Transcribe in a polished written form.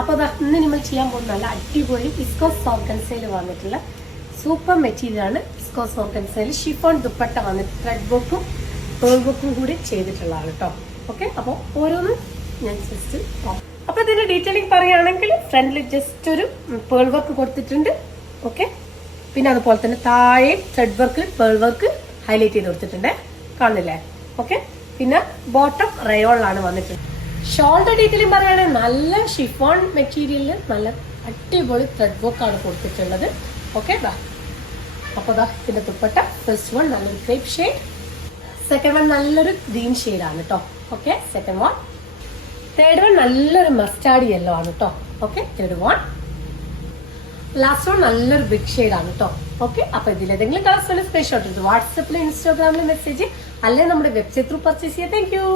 അപ്പോൾ ഇന്ന് നമ്മൾ ചെയ്യാൻ പോകുന്ന നല്ല അടിപൊളി വിസ്കോസ് ഓർഗൻസയിൽ വന്നിട്ടുള്ള സൂപ്പർ മെറ്റീരിയൽ ആണ്. വിസ്കോസ് ഓർഗൻസയിൽ ഷിഫോൺ ദുപ്പട്ട വന്നിട്ട് ത്രെഡ് വർക്കും പേൾ വർക്കും കൂടി ചെയ്തിട്ടുള്ളതാണ് കേട്ടോ. ഓക്കെ, അപ്പോൾ ഓരോന്നും ഞാൻ ജസ്റ്റ് അപ്പോൾ ഇതിന്റെ ഡീറ്റെയിലിംഗ് പറയുകയാണെങ്കിൽ ഫ്രണ്ടിൽ ജസ്റ്റ് ഒരു പേൾ വർക്ക് കൊടുത്തിട്ടുണ്ട്. ഓക്കെ, പിന്നെ അതുപോലെ തന്നെ താഴെ thread work pearl work highlight ചെയ്ത് കൊടുത്തിട്ടുണ്ട്, കാണുന്നില്ലേ? ഓക്കെ, പിന്നെ ബോട്ടം റയോണിലാണ് വന്നിട്ടുള്ളത്. ഷോളിന്റെ ഡീറ്റെയിലിംഗ് പറയുകയാണെങ്കിൽ നല്ല ഷിഫോൺ മെറ്റീരിയലിൽ നല്ല അടിപൊളി ത്രെഡ് വർക്ക് ആണ് കൊടുത്തിട്ടുള്ളത്. ഓക്കെ, അപ്പോൾ ഇതിന്റെ ദുപ്പട്ട ഫസ്റ്റ് വൺ നല്ലൊരു ക്രേപ്പ് ഷെയ്ഡ്, സെക്കൻഡ് വൺ നല്ലൊരു ഗ്രീൻ ഷെയ്ഡ് ആണ് കേട്ടോ. Okay, second one. Third one നല്ലൊരു മസ്റ്റാർഡ് യെല്ലോ ആണ് കേട്ടോ. Okay, third one. Last one നല്ലൊരു ബിഗ് ഷെയ്ഡ് ആണ് കേട്ടോ. ഓക്കെ, അപ്പൊ ഇതിലേതെങ്കിലും കളേഴ്സ് സ്ക്രീൻഷോട്ട് എടുത്ത് വാട്സപ്പിലും ഇൻസ്റ്റാഗ്രാമിലും മെസ്സേജ് അല്ലെങ്കിൽ നമ്മുടെ വെബ്സൈറ്റ് ത്രൂ പർച്ചേസ് ചെയ്യാം. Thank you.